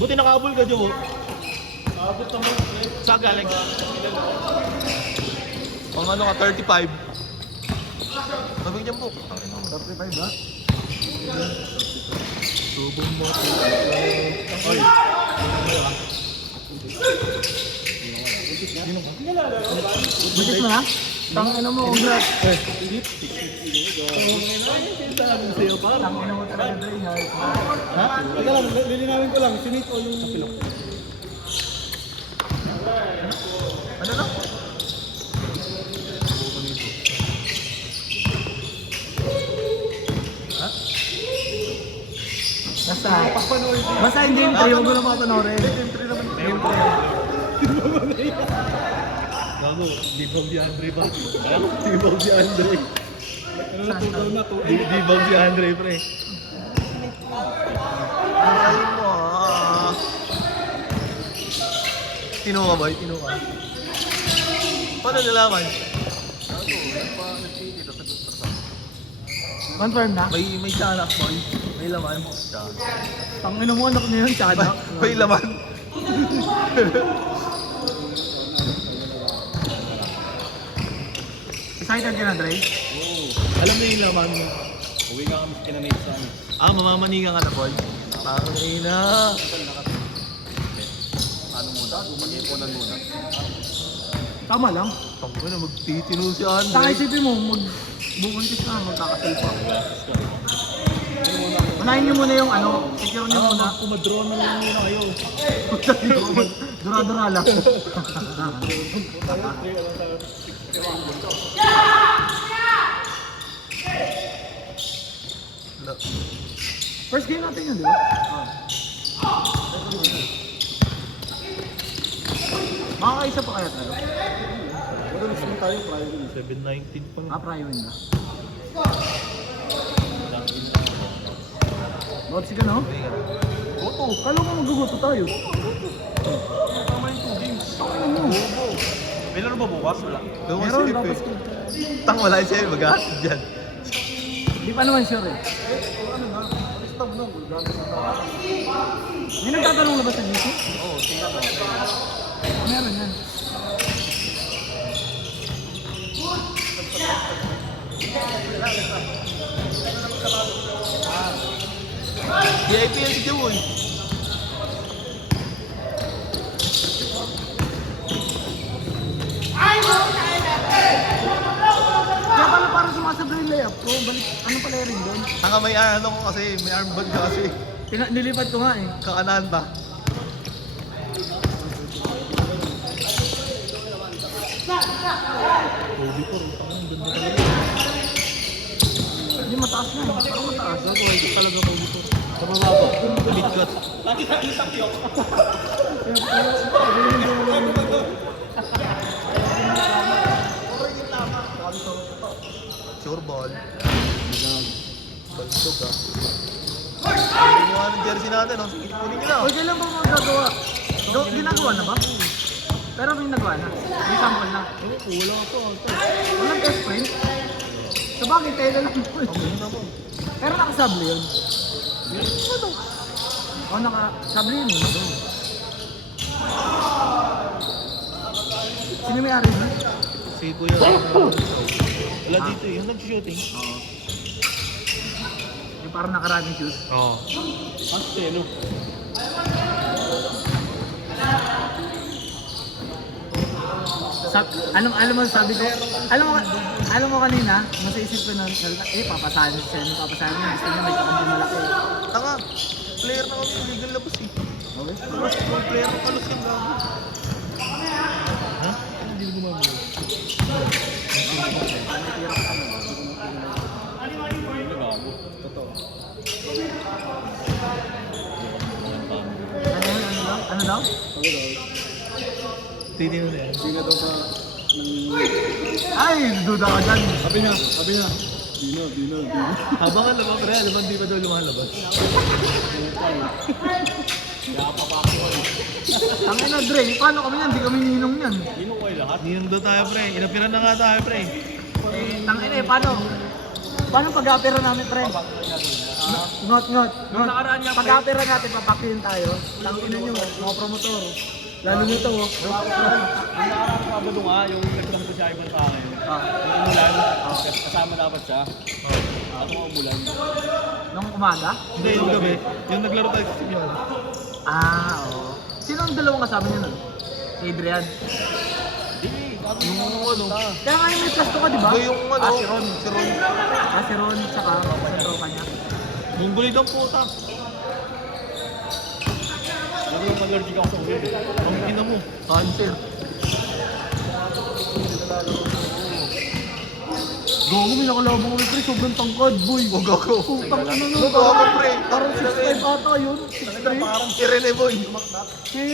Buti nakahabol ka, Joe. Abot naman. Saan galing? Pang ano ka, 35. Sabing niya po. 35 ba? Subong mo. Oy. Budget mo na? Tangin mo, congrats. Tangin mo talaga, Dre. Ha? Teka lang, lilinawin ko lang. Sinit o yung... Ano na? Basta hindi yung 3, huwag mo na papanoorin. Gago, di bang si Andre ba? Di bang si Andre? Ano na, tugaw na to. Di bang si Andre, pre? Ay mo ah. Tino ka, boy? Tino ka? Paano nalaman? Confirm na? May tiyanak, boy. May laman. Tangin mo, anak niya yun, tiyanak. May laman. Excited ka na, Dre? Alam mo yung laman mo. Uwi nga kami kinanate sa amin. Mamamanigan ka na, boy. Tangina. Ano muna? Mag-ipunan muna. Tama lang. Tangina, magtitino si Andre. Saka isipin mo, bubuntis ka, magkakasal pa. Unahin niyo muna yung ano, secure niyo muna. Kumadrone na lang muna kayo. Dura-dura lang. First game natin yun, di ba? Makakaisa pa kaya tayo? Wala naman tayo, private. 719 pa. Pry win na. Botsi ka, no? Oto. Kala mo maguguto tayo. Tama yung 2 games. Ano mo? May laro ba bukas? Wala. Meron, dapat Tang wala yung sa'yo, mag-ahatid dyan. Di pa naman sure eh. Ano na? Stab na. Gagawin sa tao. May nagtatanong na ba sa GC? Oo, tingnan mo. Meron yan. VIP yan si Joe, eh. Kaya pala parang sumasabay yung layup ko. Balik, ano pala yung ring doon? Saka may ano ko kasi, may armband ka kasi. Nilipat ko nga eh. Kakanahan ba? Kobe po, ang ganda talaga. Hindi mataas na eh. Parang mataas. Gago, hindi talaga Kobe po. Sa baba, mid-cut. Sure ball. Balsog ah. Hindi mo ng jersey natin, no? Sige, kunin nyo na. O, kailan ba magagawa? Ginagawa na ba? Pero may nagawa na. May sample na. Wala pa. Walang test print. Sa bakit tayo na lang po. Ang naman. Pero nakasable yun. O, nakasable yun eh. Sino may ari na? Si Kuya. Wala dito eh, yung nag-shooting. Yung parang nakaraming shoes. Oo. Ante, no? Alam mo, sabi ko, alam mo kanina, nasa isip ko na, papasahan si Senny, papasahan niya, gusto niya may kakampi malaki. Tanga, player na kami, legal labas eh. Okay? Tapos kung player na palos yung gago. Ha? Hindi ko gumamit. Totoo. Ano daw? Titino na yan. Hindi nga daw ba... Ay, duda ka dyan. Sabi niya. Dino. Habang ang labang pre, alam di ba daw lumalabas? Ang ina, Dre, paano kami yan? Di kami ninong yan. Dino ko lahat. Ninong daw tayo pre, inapiran na nga tayo pre. Tang ina, paano? Paano pag-apera namin, pre? Ngot. Nung nakaraan nga, pre. Pag-apera natin, papakihin tayo. Tangina nyo, mga promotor. Lalo nito, oh. Yung nakaraan ko Sabado nga, yung nagtrato si Ivan sa akin. Yung umulan, kasama dapat siya. At mga umulan. Nung umaga? Hindi, yung gabi. Yung naglaro tayo sa inyo. Oo. Sino ang dalawang kasama niya nun? Adrian. Yung ano. Kaya nga yung may plasto ka, di ba? Yung ano. Si Ron. Si Ron, tsaka si tropa niya. Munggulit ang puta. Lalo yung allergic ako sa ulo. Ang ina mo. Cancel. Gago, may nakalabang ulit, pre. Sobrang tangkad, boy. O gago. Putang ina nun. Gago, pre. Parang 6'5 ata yun. 6'3. Parang si Rene Boy.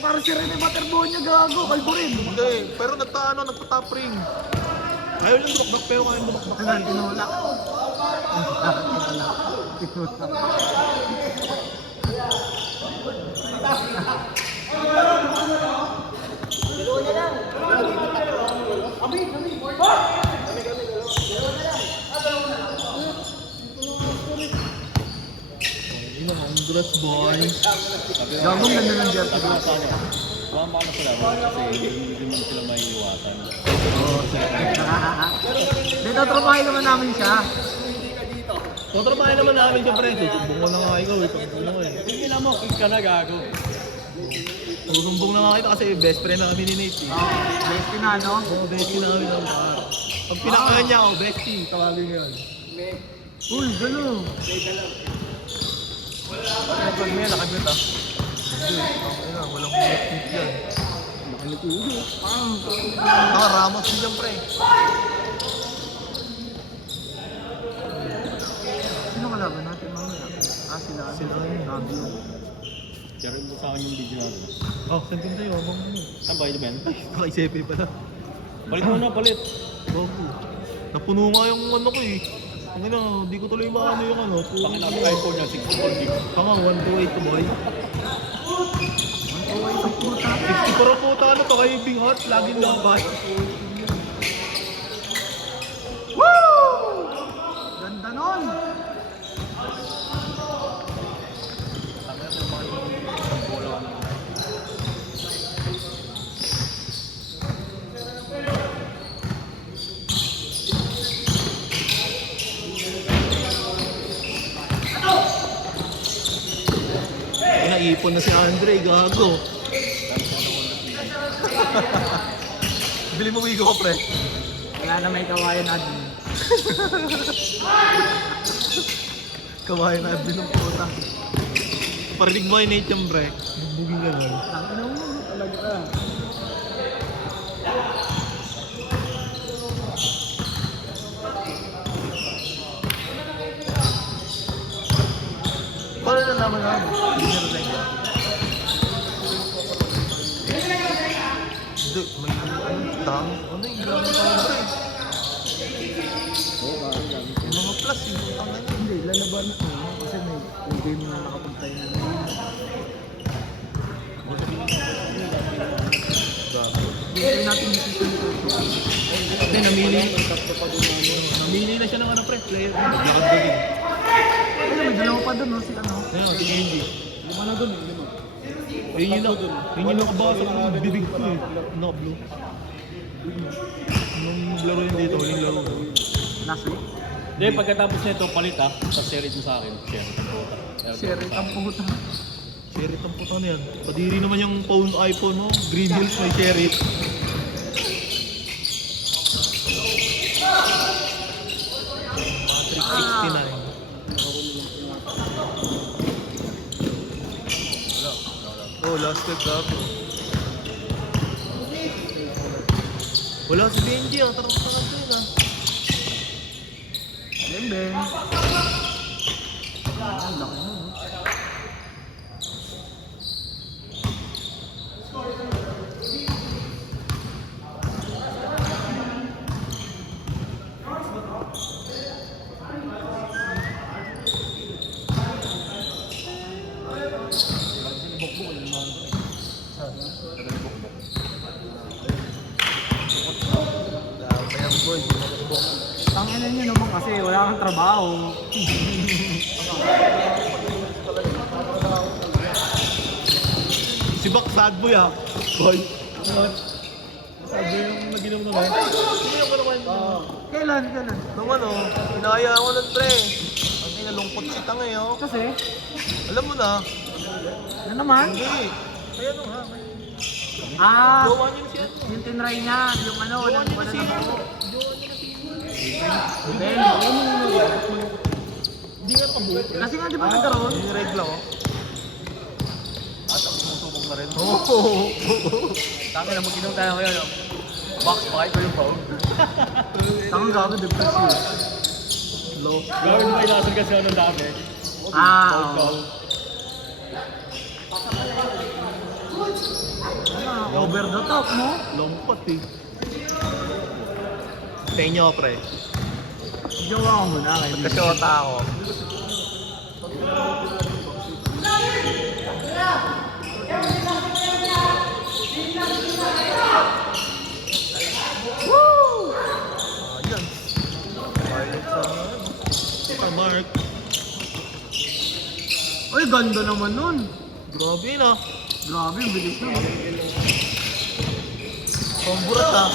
Parang si Rene Waterboy niya, gago. Kalbo rin. Hindi, pero nagpa-top ring. Ayaw lang dumakdak, pero kaya dumakdak. Ano, tinulak. Ina, congrats boy. Gago, ganda ng jersey. Sabi nga sa akin, mama na sila kasi hindi man sila may iwasan. Dito, tropahin naman namin siya. Kontrabahay naman namin siya, pre. Susumbong ko na nga ikaw. Ikaw mo eh. Hindi na mo, kick ka na gago. Susumbong na nga kita kasi best friend namin ni Nate. Eh. Bestie na, no? Oo, bestie namin ang par. Pag pinakahan niya ako, bestie. Tawagin niya yun. Uy, gano'n. Pag may nakabit ah. Hindi, walang mute yan. Ramos din yan, pre. Sino kalaban natin mamaya? Sila. Sila yun. Gabi yun. Share mo sa akin yung video natin. Oh, send ko sa'yo. Abang mo. Saan ba yun, Ben? Kay Sepe pala. Palit mo na, palit. Bago. Napuno nga yung ano ko eh. Ang ina, di ko tuloy maano yung ano. Pakin natin iPhone niya, 64 gig. Tama, 128 to boy. Uy, ang puta. 60 pero puta ano to kayo bing hot, laging lambat. Ganda nun. Naipon na si Andre, gago. Bili mo wigo ko, pre. Wala na may kawayan admin. Kawain na din ng puta. Parinig mo yung Nate yung pre. Buging ka nun. Tangina mo, talaga. Paano na naman namin? Hindi, may dami. Ano yung dami ka pre? Yung mga plus, yung putang na Hindi, lalaban na. Kasi may game na nakapagtayo na nila. Hindi natin decision ito. Hindi, namili na siya ng ano pre, player. Naglakad ka din. Ayun, may dalawa pa dun, no? Si ano? Ayun, si Andy. Lima na dun, lima. Yun yung nakabasa ng bibig ko eh. Naka-blue. Nung laro yun dito, yung laro ko. Last week? Hindi, pagkatapos nito, palit ha. Tapos share it mo sa akin. Share it ang puta. Share it ang puta na yan. Padiri naman yung phone, iPhone mo. Green Hills may share it. Matrix 69. Oh, last week up. Wala si Benji ah. Tarang-tarang din ah. Beng. Ang laki nun, no? Tangina nyo naman kasi wala kang trabaho. Si Bak, sad boy ah. Boy. Sabi yung naginom na ba? Sino yung kanakwento? Kailan? Nung ano, inaya ako nun pre. Ang inalungkot si Tang eh oh. Kasi, Alam mo na. ano naman? Hindi. Kaya ano nga. Ah, Jowa niyo na siya. yung tinry niya, yung ano, Jowa walang niyo na wala siya. na buo. Jowa niyo na siya. Ben, Hindi nga nakabuo. kasi nga di ba nagkaroon? Hindi regla oh. At ako sumusubok na rin. Oo. Tangin na mag-inom tayo ngayon. Box, bakit ko yung phone? Tangang gago, depressive. Low. Gawin mo ilasan kasi ako ng dami. Ah, Cold oo. call. Over the top, no? Lompat eh. Tenyo pre. Jowa ko muna kay Nagkasyota ako. Woo! Ayan. Mark sa ano? Mark. Uy, ganda naman nun. Grabe na. Grabe, yung bilis nun. Pamburat ah.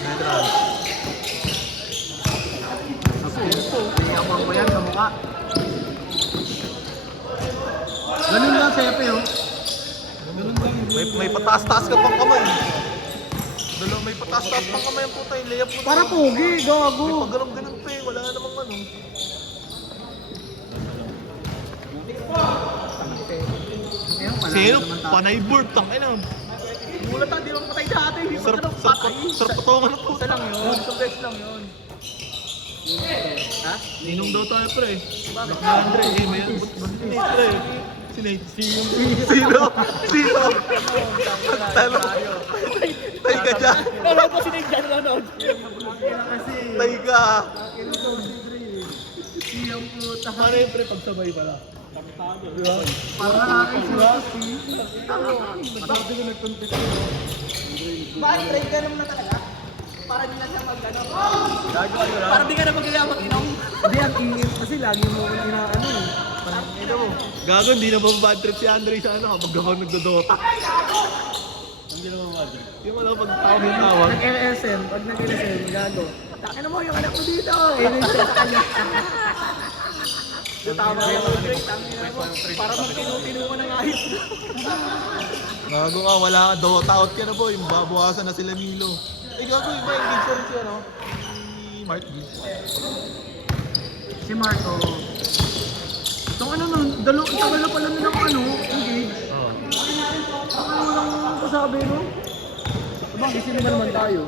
Medran. Iyapang ko yan sa mukha. Ganun lang, Sepe, oh. May pataas-taas ka pang kamay. May pataas-taas pang kamay ang puta. Yung layup mo. Para pogi, May gago. pagganong-ganon pa eh. Wala namang ano. Ngayon, wala Sino? naman tayo. Panay board. Tangin na. Mulat tayo, di ba patay dati? Sarap patongan ng puta. Isa lang yun, isang beses lang yun. Ha? Inom daw tayo pre. Bak na Andre. Eh, may Nate pre. Si Nate. Sino? Talo. Tay ka dyan. Wala pa si Nate dyan nanonood. Kasi, Tay ka. siyang puta. Ano yung pre pagsabay pala? Para aking susi. Sabi ko nag-contest ko. Bakit trade ka naman na talaga? Para di na siya mag-ano. Para Para di ka na mag-iyamak inom. Hindi, ang ingin kasi lagi mo inaano eh. Parang ino mo. Gago, hindi na ba bad trip si Andre sa ano kapag ako nagdodota. Hindi naman mad. Yung wala pag tawag yung tawag. Nag-LSM, pag nag-LSM, gago. Takin mo yung anak ko dito. Eh, yung siya sa kanya. Tama yung break, tangin na mo. Para magtinu-tinu ka ng ayos. Gago nga, wala ka. Dota out ka na boy. Babawasan na sila Milo. Eh gago, iba engage pa rin siya no? Si Mark B. Si Marco. Itong ano nun, tagal na pala nilang ano, engage. Oo. Ano lang kasabi no? Diba, kasi naman tayo.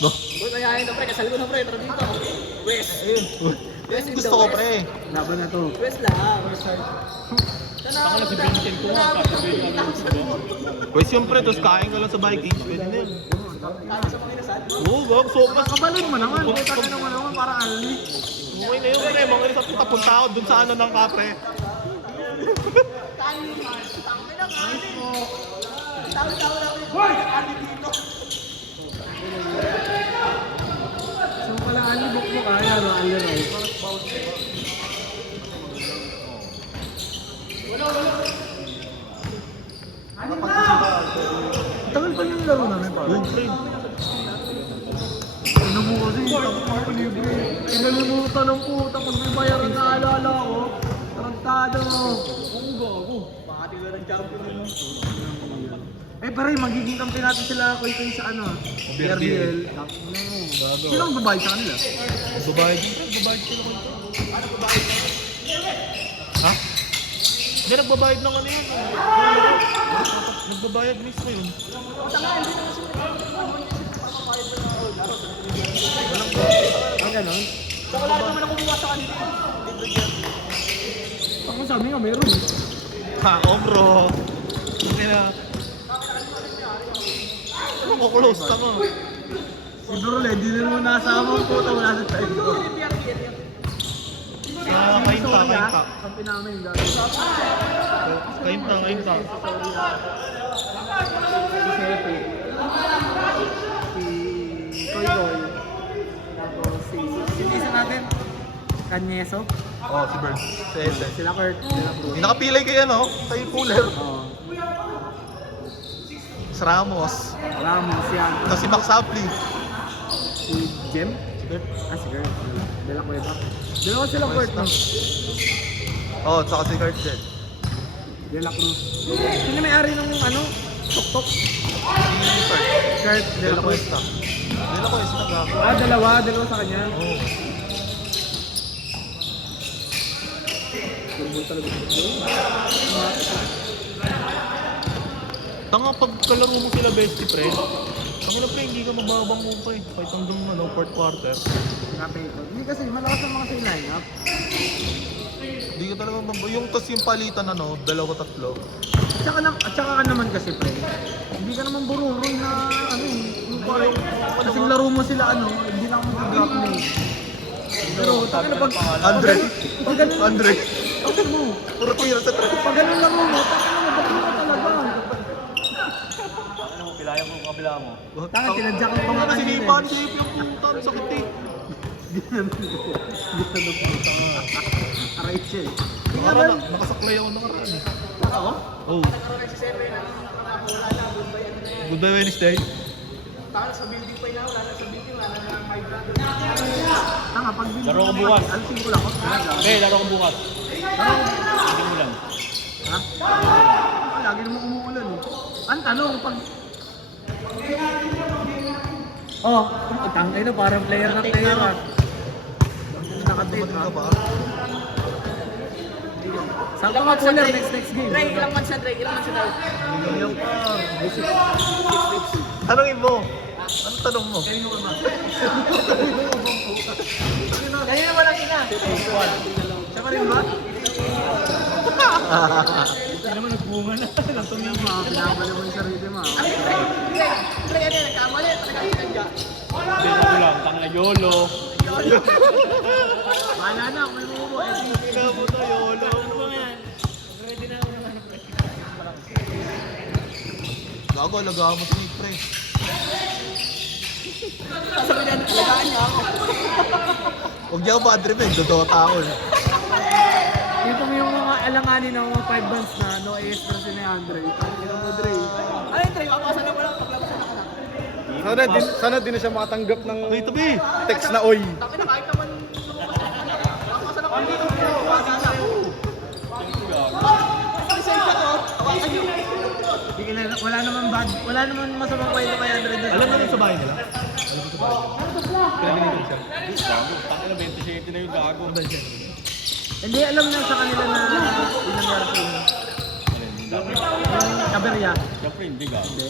No? Boy, mayayain na pre, kasal ko na pre, tara dito. West. Ayun, gusto ko pre. Laban na to. West lang. Ako na si Vincent ko nga. Sabi yung ano ko. Pwes yung pre, tapos kain ka lang sa Vikings. Pwede na yun. Oo, gag. So, mas Kabalin mo naman, boy, tayo naman parang alni. okay na yun pre. Mga isa punta ako dun sa ano ng kapre. So pala alni, book mo kaya, no? Alni raw. Tagal pa yung laro namin pa. Yun pre. Ano mo kasi, ako libre. Inalulutan ng puta pag may bayaran na alala ko. Tarantado. Oo, gago. Bakit ka ng champion mo? Eh pare, magiging kampi natin sila Koy sa ano? BRBL. Gago. Sino ang babayad sa kanila? Babayad yun pre. Babayad sila ko. Ha? Hindi, nagbabayad ng ano yun. Nagbabayad mismo yun. Ah, ganon? Wala naman ako buwa sa kanila. Ako sabi nga, meron eh. Ha, bro. Okay na. Ano ko close? Tama. Siguro hindi na mo nasama ang puta wala sa time ko. Kainta. Kampi namin, gago. Kainta. Si Sepe. Si Koy Koy. Tapos si isa natin, Canyeso. Oh, si Bird. Si Ese. Sila Kurt, sila Cruz. Yung nakapilay kayo, no? Tayo cooler. Oo. Si Ramos. Ramos yan. Ito si Max Hapley. Si Jem? Si Kurt. Dela Cueva. Dalawa sila Kurt, no? Oh, tsaka si Kurt din. Dela Cruz. Sino may-ari ng ano? Tok-tok? Si Kurt. Kurt, De Dela La Cruz. Cuesta. De La Cuesta nag-ako. Dalawa sa kanya. Oh. Turbo talaga. Tanga pag kalaro mo sila bestie friend, ang ina pre, hindi ka mababango pa eh. Kahit hanggang fourth quarter. Grabe ito. Hindi kasi malakas ang mga sa line-up. Hindi ka talaga mababango. Yung tas yung palitan dalawa tatlo. At saka ka naman kasi pre. Hindi ka naman bururoy na ano eh. Yung parang kasing laro mo sila hindi lang mo drop na eh. Pero taka na pag Andre. pag ganun, Andre. taka mo. Puro tira sa trap. Pag ganun laro mo, taka na mabakit ka talaga. Ano mo, pilayan mo yung kabila mo. Taka, tinadya ka pa nga Ano kanina sinipan eh. siya yung puta. Ang sakit eh. Ginano po. Aray siya eh. Nakasaklay ako nakaraan eh. Ako? Oh. Goodbye Wednesday. Tanga, pag bibig Laro ko bukas. Alsin ko lang ako. Okay, laro ko bukas. Hindi mo lang. Ha? Lagi naman umuulan eh. Ang tanong, pag... Oh, tangay na, parang player na player ah. Nakatape Dumating ka ba? Saan ka ma-puller next game? Dre, ilang months na Dre? Ilang months na daw? Tanongin mo. Anong tanong mo? Kaya naman lang ina. Siya pa rin ba? Hindi naman nagbunga na. Tumingin mo, pinabala mo yung sarili mo. Ano yung Dre? Dre, ano yan? Nagkamali? Nagkakitadya? Hindi ko lang. Tanga YOLO. Bahala na, kung may mo Kamo to, YOLO. Gago, alagaan mo si Nick, pre. Sabi niya, alagaan niya ako. Huwag niya ako bad trip eh, dodota ako eh. Dito mo yung mga alanganin ng mga 5 bands na no AS pero si Andre. Ito mo, Dre. Ano yung Dre? Papasa na mo lang. Paglabasan na ka na. Sana din na siya makatanggap ng Uy, tabi! text na oy. Taki na kahit naman lumabas na ka na. Papasa na ko dito. Papasa na. Resign ka to. Tawakan niyo. Wala naman masamang kwento kay Andre. Alam mo yung sa bahay nila? Alam mo sa bahay nila? Pinabili ko siya. Tanga na 27 na yung gago. Hindi, alam na sa kanila na ilang yarda yun. Yung Caberya. Siyempre, hindi gago.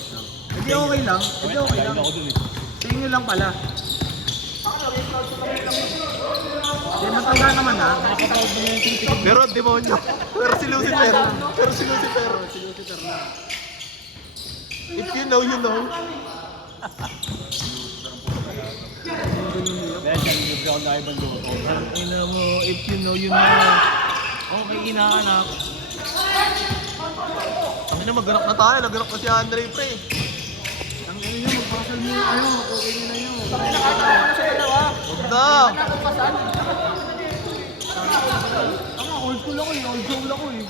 Hindi okay lang. Hindi okay lang. Ako dun eh. Sa inyo lang pala. Hindi, matanda naman ha. Pero ang demonyo. Pero si Lucifer. Pero si Lucifer. If you know, you know. Dahil siya yung ground na ibang luto. Ang ina mo, if you know, you know. Okay, inaanak. Ang ina, magganap na tayo. Nagganap na si Andre, pre. Ang ano nyo, magpasal mo yung okay nyo na yun. Taki na kahit naman ano sa dalawa. Huwag na. Nakapasan. Tama, old school ako eh. Old soul ako eh.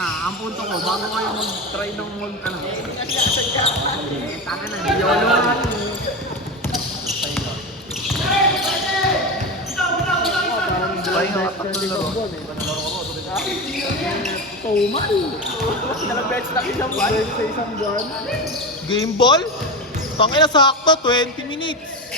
Ang punto ko, bago kayo mag-try ng taka na, hindi ako naman. Pahinga ka, tatlo laro. Tumal! Dalawang beses lang isang buwan. Sa isang buwan. Game ball? Tangina, sakto, 20 minutes.